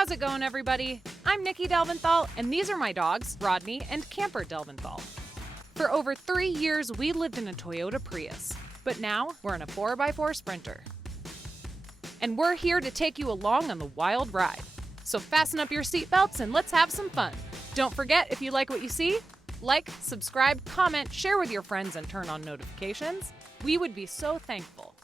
How's it going, everybody? I'm Nikki Delventhal, and these are my dogs, Rodney and Camper Delventhal. For over 3 years, we lived in a Toyota Prius, but now we're in a 4x4 Sprinter. And we're here to take you along on the wild ride. So fasten up your seatbelts and let's have some fun. Don't forget, if you like what you see, like, subscribe, comment, share with your friends, and turn on notifications. We would be so thankful.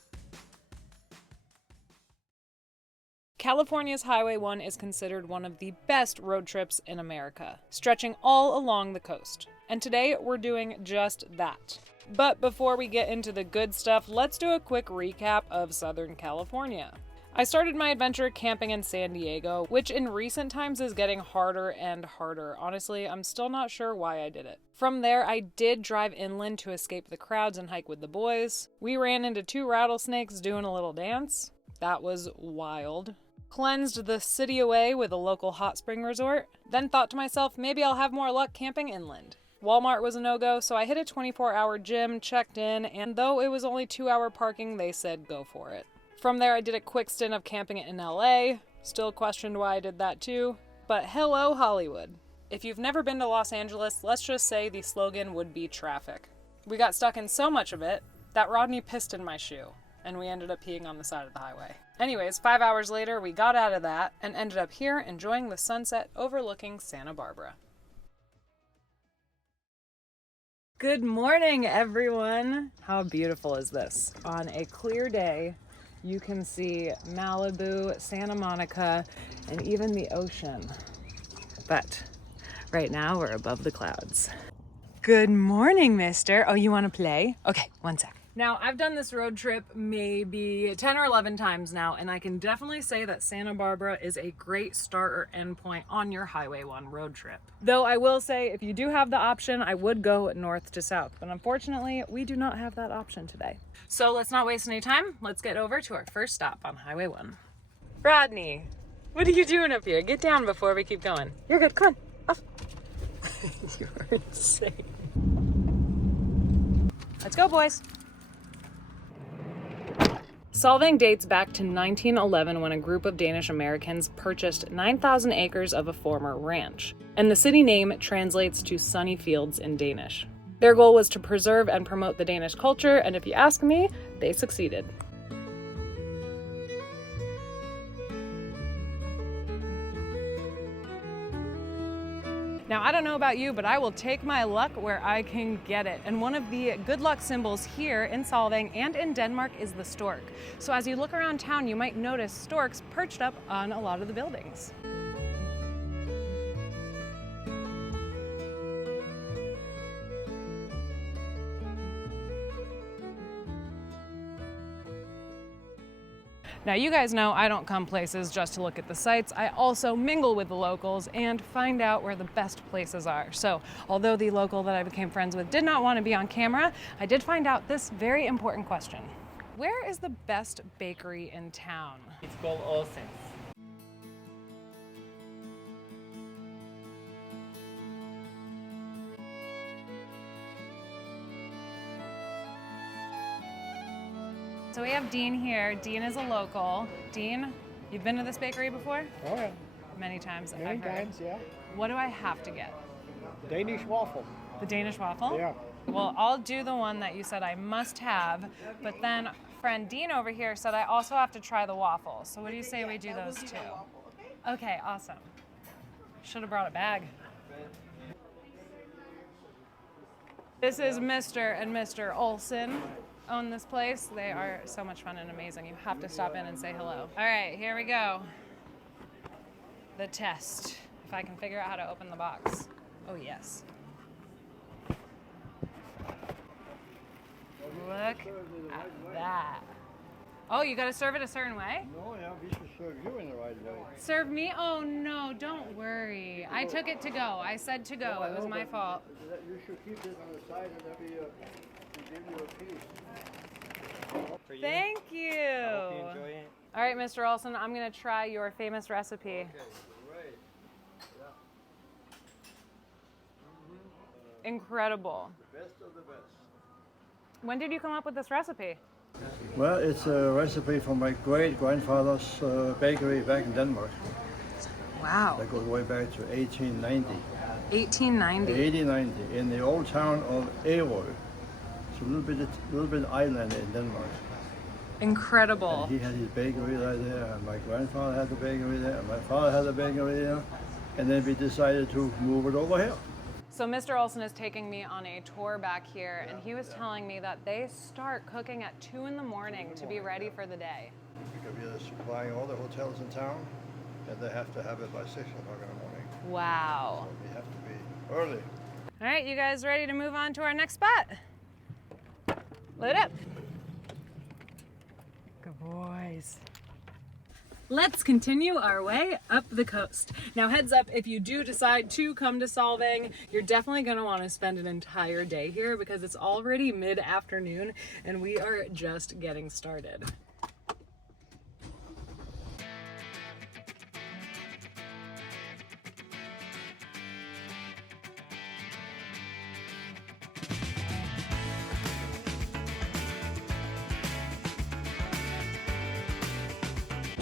California's Highway 1 is considered one of the best road trips in America, stretching all along the coast. And today we're doing just that. But before we get into the good stuff, let's do a quick recap of Southern California. I started my adventure camping in San Diego, which in recent times is getting harder and harder. Honestly, I'm still not sure why I did it. From there, I did drive inland to escape the crowds and hike with the boys. We ran into 2 rattlesnakes doing a little dance. That was wild. Cleansed the city away with a local hot spring resort. Then thought to myself, maybe I'll have more luck camping inland. Walmart was a no-go, so I hit a 24-hour gym, checked in, and though it was only 2-hour parking, they said go for it. From there, I did a quick stint of camping in LA. Still questioned why I did that too. But hello, Hollywood. If you've never been to Los Angeles, let's just say the slogan would be traffic. We got stuck in so much of it that Rodney pissed in my shoe, and we ended up peeing on the side of the highway. Anyways, 5 hours later, we got out of that and ended up here enjoying the sunset overlooking Santa Barbara. Good morning, everyone. How beautiful is this? On a clear day, you can see Malibu, Santa Monica, and even the ocean. But right now, we're above the clouds. Good morning, mister. Oh, you want to play? Okay, one sec. Now, I've done this road trip maybe 10 or 11 times now, and I can definitely say that Santa Barbara is a great start or end point on your Highway 1 road trip. Though I will say, if you do have the option, I would go north to south, but unfortunately, we do not have that option today. So let's not waste any time. Let's get over to our first stop on Highway 1. Rodney, what are you doing up here? Get down before we keep going. You're good, come on, off. You're insane. Let's go, boys. Solvang dates back to 1911 when a group of Danish Americans purchased 9,000 acres of a former ranch, and the city name translates to sunny fields in Danish. Their goal was to preserve and promote the Danish culture, and if you ask me, they succeeded. Now, I don't know about you, but I will take my luck where I can get it. And one of the good luck symbols here in Solvang and in Denmark is the stork. So as you look around town, you might notice storks perched up on a lot of the buildings. Now, you guys know I don't come places just to look at the sights. I also mingle with the locals and find out where the best places are. So, although the local that I became friends with did not want to be on camera, I did find out this very important question. Where is the best bakery in town? It's called Olsen's. So we have Dean here. Dean is a local. Dean, you've been to this bakery before? Oh yeah. Many times, Many I've heard. times, yeah. What do I have to get? Danish waffle. The Danish waffle? Yeah. Well, I'll do the one that you said I must have, but then friend Dean over here said I also have to try the waffle. So what do you say we do those two? Okay, awesome. Should have brought a bag. This is Mr. and Mr. Olsen. Own this place. They are so much fun and amazing. You have to stop in and say hello. All right, here we go. The test. If I can figure out how to open the box. Oh, yes. Look at that. Oh, you gotta serve it a certain way? No, yeah, we should serve you in the right way. Serve me? Oh, no, don't worry. I took it to go. I said to go. It was my fault. You should keep this on the side and then we give you a piece. Thank you. I hope you enjoy it. All right, Mr. Olsen, I'm gonna try your famous recipe. Okay, great. Yeah. Incredible. The best of the best. When did you come up with this recipe? Well, it's a recipe from my great-grandfather's bakery back in Denmark. Wow. That goes way back to 1890. 1890. 1890 in the old town of Ærø. It's a little bit island in Denmark. Incredible. And he had his bakery right there, and my grandfather had the bakery there, and my father had the bakery there, and then we decided to move it over here. So Mr. Olson is taking me on a tour back here, and he was telling me that they start cooking at 2 in the morning to be ready for the day. Because we are supplying all the hotels in town, and they have to have it by 6 o'clock in the morning. Wow. So we have to be early. All right, you guys ready to move on to our next spot? Load up. Good boys. Let's continue our way up the coast. Now heads up, if you do decide to come to Solvang, you're definitely gonna wanna spend an entire day here because it's already mid-afternoon and we are just getting started.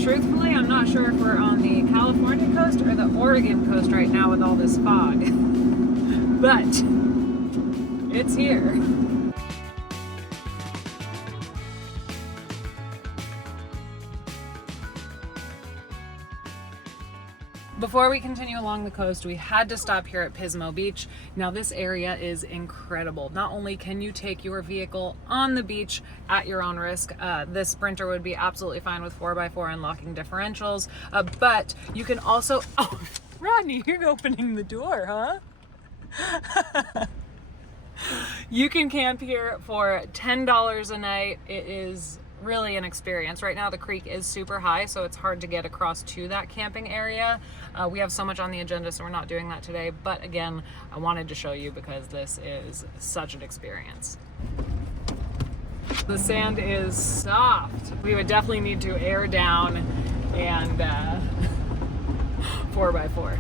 Truthfully, I'm not sure if we're on the California coast or the Oregon coast right now with all this fog, but it's here. Before we continue along the coast, we had to stop here at Pismo Beach. Now this area is incredible. Not only can you take your vehicle on the beach at your own risk, this Sprinter would be absolutely fine with 4x4 and locking differentials, but you can also, oh, Rodney, you're opening the door, huh? You can camp here for $10 a night. It is really an experience. Right now the creek is super high, so it's hard to get across to that camping area. We have so much on the agenda, so we're not doing that today, but again, I wanted to show you because this is such an experience. The sand is soft. We would definitely need to air down and 4x4.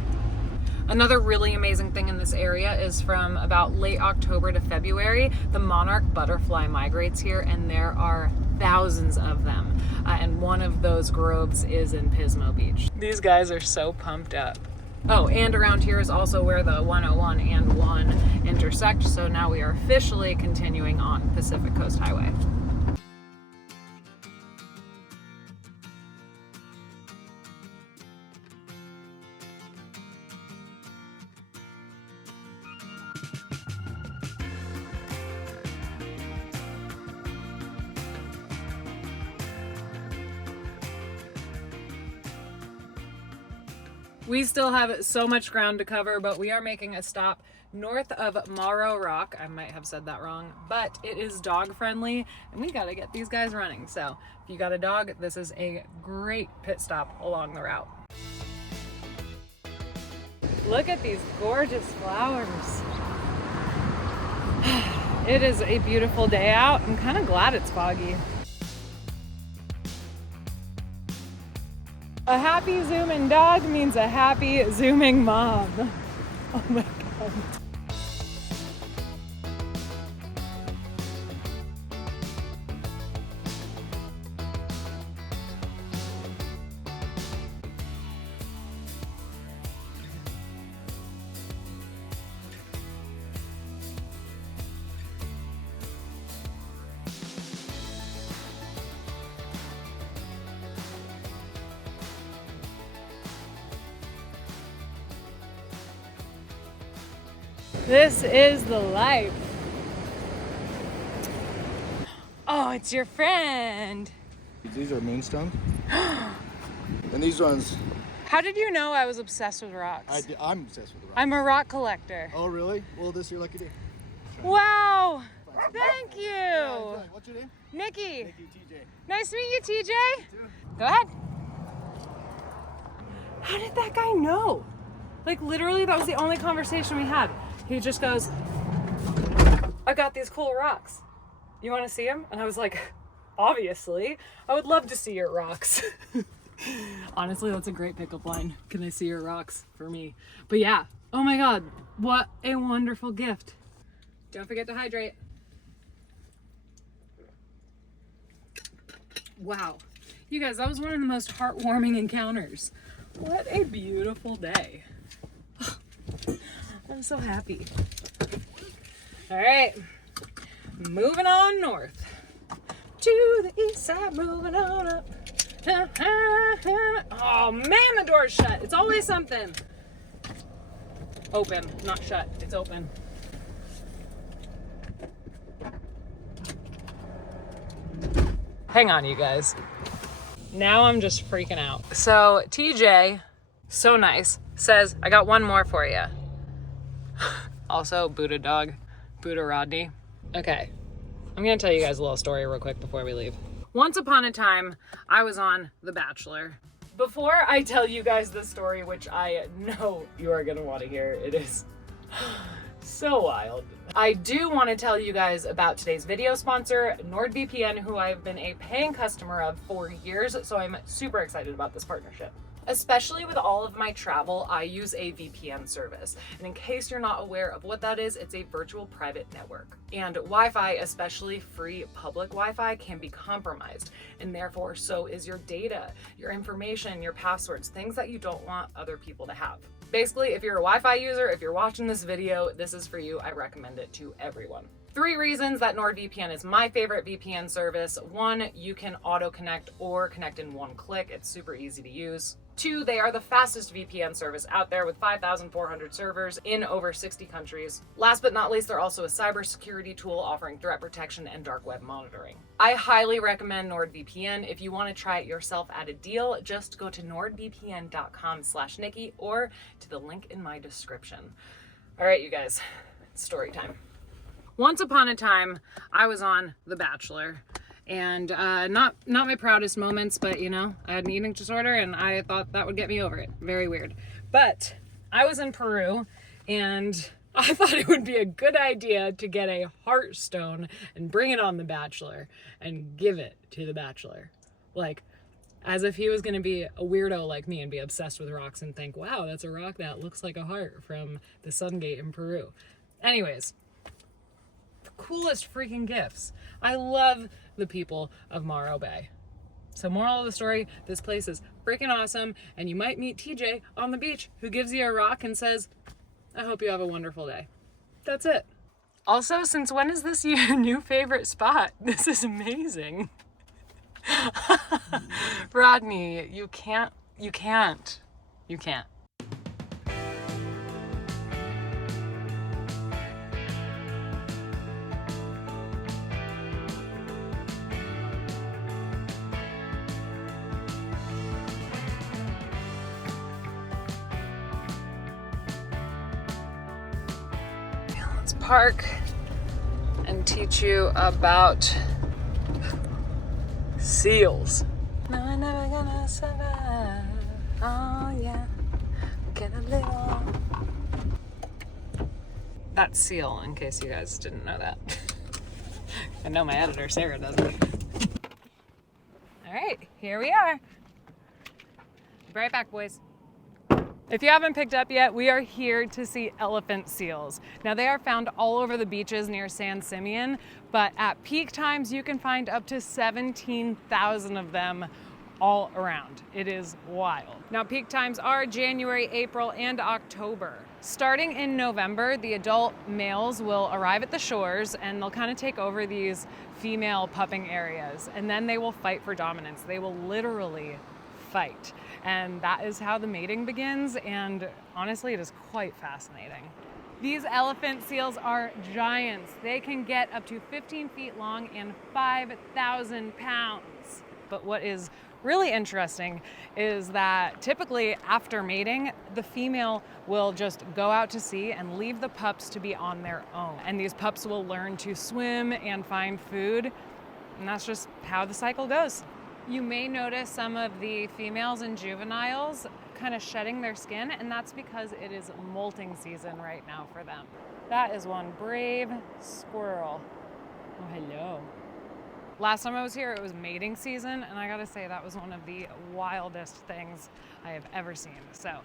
Another really amazing thing in this area is from about late October to February, the monarch butterfly migrates here, and there are thousands of them. And one of those groves is in Pismo Beach. These guys are so pumped up. Oh, and around here is also where the 101 and 1 intersect. So now we are officially continuing on Pacific Coast Highway. We still have so much ground to cover, but we are making a stop north of Morro Rock. I might have said that wrong, but it is dog friendly and we gotta get these guys running. So if you got a dog, this is a great pit stop along the route. Look at these gorgeous flowers. It is a beautiful day out. I'm kind of glad it's foggy. A happy zooming dog means a happy zooming mom. Oh my God. This is the life. Oh, it's your friend. These are moonstone. And these ones... How did you know I was obsessed with rocks? I'm obsessed with the rocks. I'm a rock collector. Oh, really? Well, this is your lucky day. Wow. Thank you. Yeah, what's your name? Nikki. Nikki, TJ. Nice to meet you, TJ. Go ahead. How did that guy know? Like literally that was the only conversation we had. He just goes, I got these cool rocks. You want to see them? And I was like, obviously. I would love to see your rocks. Honestly, that's a great pickup line. Can I see your rocks for me? But yeah, oh my God, what a wonderful gift. Don't forget to hydrate. Wow. You guys, that was one of the most heartwarming encounters. What a beautiful day. I'm so happy. All right, moving on north to the east side, moving on up. Oh man, the door's shut. It's always something. Open, not shut, it's open. Hang on, you guys. Now I'm just freaking out. So TJ, so nice, says, I got one more for you. Also, Buddha dog, Buddha Rodney. Okay, I'm gonna tell you guys a little story real quick before we leave. Once upon a time, I was on The Bachelor. Before I tell you guys this story, which I know you are gonna wanna hear, it is so wild. I do wanna tell you guys about today's video sponsor, NordVPN, who I've been a paying customer of for years, so I'm super excited about this partnership. Especially with all of my travel, I use a VPN service. And in case you're not aware of what that is, it's a virtual private network. And Wi-Fi, especially free public Wi-Fi, can be compromised. And therefore, so is your data, your information, your passwords, things that you don't want other people to have. Basically, if you're a Wi-Fi user, if you're watching this video, this is for you. I recommend it to everyone. 3 reasons that NordVPN is my favorite VPN service. 1, you can auto connect or connect in one click. It's super easy to use. 2, they are the fastest VPN service out there with 5,400 servers in over 60 countries. Last but not least, they're also a cybersecurity tool offering threat protection and dark web monitoring. I highly recommend NordVPN. If you want to try it yourself at a deal, just go to nordvpn.com/Nikki or to the link in my description. All right, you guys, it's story time. Once upon a time, I was on The Bachelor. And not my proudest moments, but you know, I had an eating disorder and I thought that would get me over it. Very weird. But I was in Peru and I thought it would be a good idea to get a heart stone and bring it on The Bachelor and give it to The Bachelor. Like, as if he was gonna be a weirdo like me and be obsessed with rocks and think, wow, that's a rock that looks like a heart from the Sun Gate in Peru. Anyways, the coolest freaking gifts. I love the people of Morro Bay. So moral of the story, this place is freaking awesome, and you might meet TJ on the beach who gives you a rock and says, I hope you have a wonderful day. That's it. Also, since when is this your new favorite spot? This is amazing. Rodney, you can't. Park and teach you about seals. No, I'm never gonna survive. Oh yeah, get a little. That's seal, in case you guys didn't know that. I know my editor Sarah doesn't. All right, here we are. Be right back, boys. If you haven't picked up yet, we are here to see elephant seals. Now they are found all over the beaches near San Simeon, but at peak times you can find up to 17,000 of them all around. It is wild. Now peak times are January, April, and October. Starting in November, the adult males will arrive at the shores and they'll kind of take over these female pupping areas, and then they will fight for dominance. They will literally fight. And that is how the mating begins, and honestly, it is quite fascinating. These elephant seals are giants. They can get up to 15 feet long and 5,000 pounds. But what is really interesting is that typically after mating, the female will just go out to sea and leave the pups to be on their own. And these pups will learn to swim and find food, and that's just how the cycle goes. You may notice some of the females and juveniles kind of shedding their skin, and that's because it is molting season right now for them. That is one brave squirrel. Oh, hello. Last time I was here, it was mating season, and I gotta say that was one of the wildest things I have ever seen. So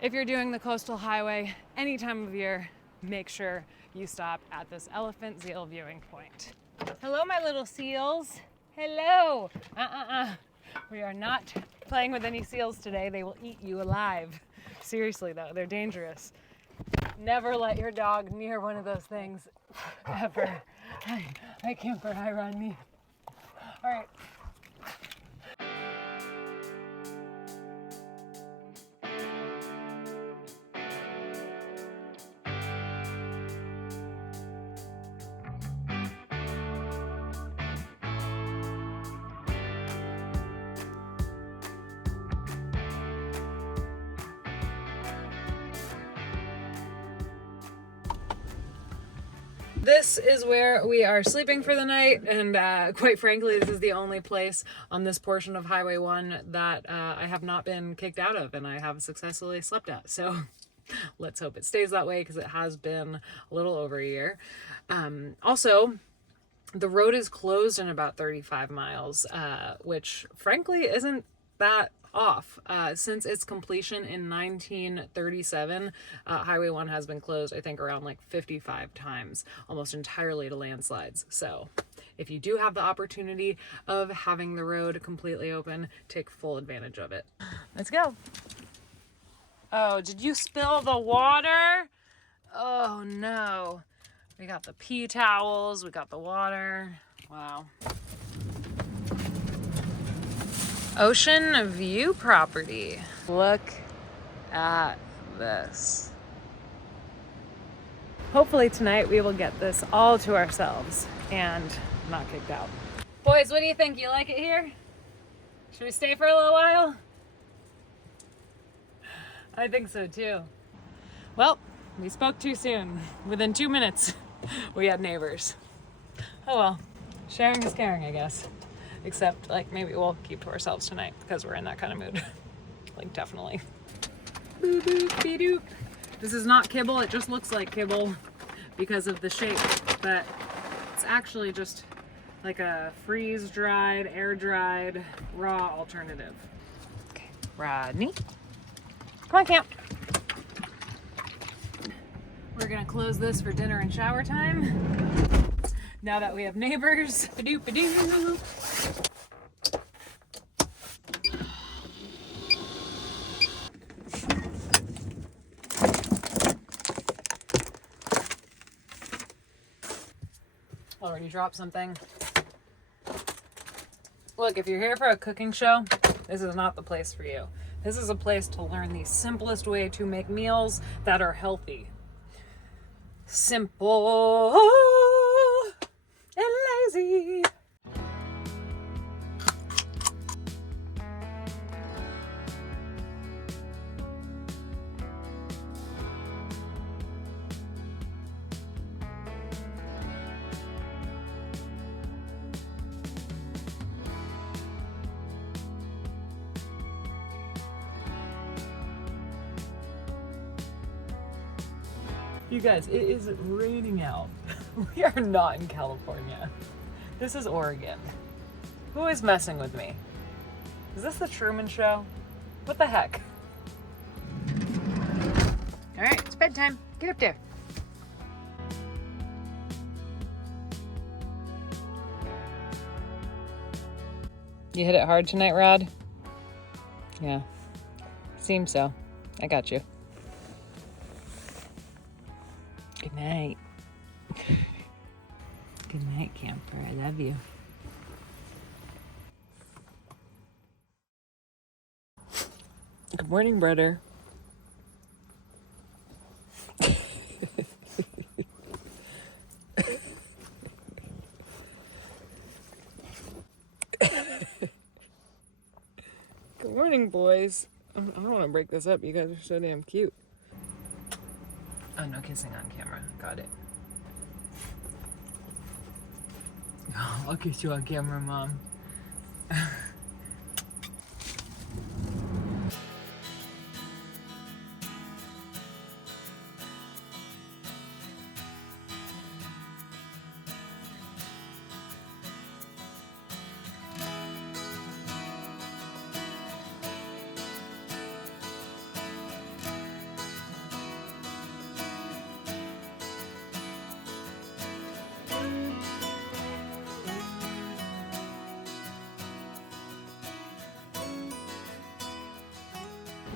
if you're doing the coastal highway any time of year, make sure you stop at this elephant seal viewing point. Hello, my little seals. Hello. We are not playing with any seals today. They will eat you alive. Seriously though, they're dangerous. Never let your dog near one of those things, ever. Hi Camper, hi Rodney. All right. This is where we are sleeping for the night, and quite frankly, this is the only place on this portion of Highway 1 that I have not been kicked out of and I have successfully slept at. So let's hope it stays that way because it has been a little over a year. Also, the road is closed in about 35 miles, which frankly isn't that off. Since its completion in 1937, Highway 1 has been closed, I think, around like 55 times, almost entirely to landslides. So if you do have the opportunity of having the road completely open, take full advantage of it. Let's go. Oh, did you spill the water? Oh no. We got the pee towels, we got the water. Wow. Ocean View property. Look at this. Hopefully tonight we will get this all to ourselves and not kicked out. Boys, what do you think? You like it here? Should we stay for a little while? I think so too. Well, we spoke too soon. Within 2 minutes, we had neighbors. Oh well, sharing is caring, I guess. Except, like, maybe we'll keep to ourselves tonight because we're in that kind of mood. Like, definitely. Boop, boop, beep, doop. This is not kibble, it just looks like kibble because of the shape, but it's actually just like a freeze-dried, air-dried, raw alternative. Okay, Rodney. Come on, Camp. We're gonna close this for dinner and shower time. Now that we have neighbors. Ba-doop-ba-doo. Already dropped something. Look, if you're here for a cooking show, this is not the place for you. This is a place to learn the simplest way to make meals that are healthy. Simple and lazy. You guys, it is raining out. We are not in California. This is Oregon. Who is messing with me? Is this the Truman Show? What the heck? All right, it's bedtime. Get up there. You hit it hard tonight, Rod? Yeah, seems so. I got you. Good night. Good night, Camper. I love you. Good morning, brother. Good morning, boys. I don't want to break this up. You guys are so damn cute. Oh, no kissing on camera. Got it. I'll kiss you on camera, Mom.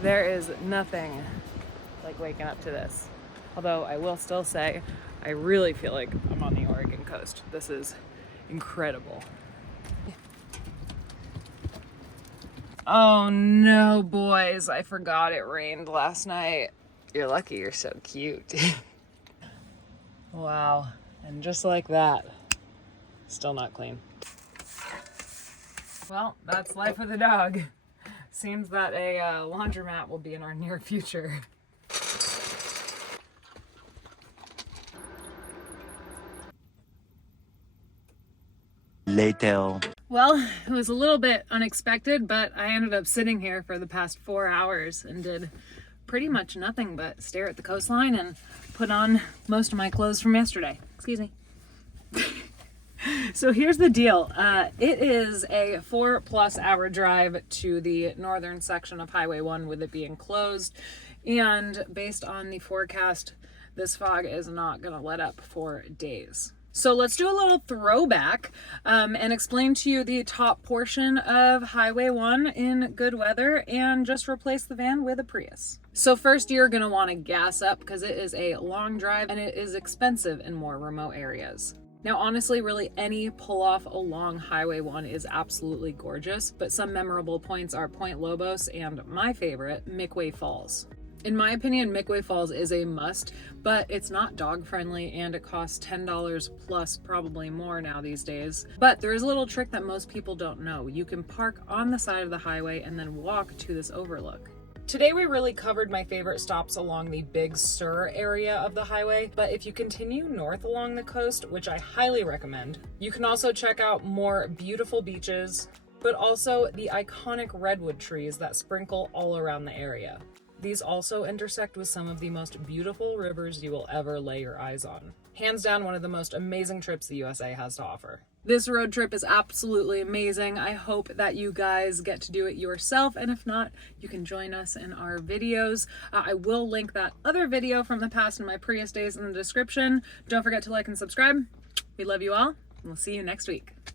There is nothing like waking up to this. Although I will still say, I really feel like I'm on the Oregon coast. This is incredible. Oh no, boys, I forgot it rained last night. You're lucky you're so cute. Wow, and just like that, still not clean. Well, that's life with a dog. Seems that a laundromat will be in our near future. Later. Well, it was a little bit unexpected, but I ended up sitting here for the past 4 hours and did pretty much nothing but stare at the coastline and put on most of my clothes from yesterday. Excuse me. So here's the deal. It is a 4+ hour drive to the northern section of Highway 1 with it being closed. And based on the forecast, this fog is not going to let up for days. So let's do a little throwback and explain to you the top portion of Highway 1 in good weather and just replace the van with a Prius. So first you're going to want to gas up because it is a long drive and it is expensive in more remote areas. Now honestly, really any pull off along Highway 1 is absolutely gorgeous, but some memorable points are Point Lobos and my favorite, Midway Falls. In my opinion, Midway Falls is a must, but it's not dog friendly and it costs $10 plus, probably more now these days. But there is a little trick that most people don't know. You can park on the side of the highway and then walk to this overlook. Today we really covered my favorite stops along the Big Sur area of the highway, but if you continue north along the coast, which I highly recommend, you can also check out more beautiful beaches, but also the iconic redwood trees that sprinkle all around the area. These also intersect with some of the most beautiful rivers you will ever lay your eyes on. Hands down, one of the most amazing trips the USA has to offer. This road trip is absolutely amazing. I hope that you guys get to do it yourself, and if not, you can join us in our videos. I will link that other video from the past in my Prius days in the description. Don't forget to like and subscribe. We love you all, and we'll see you next week.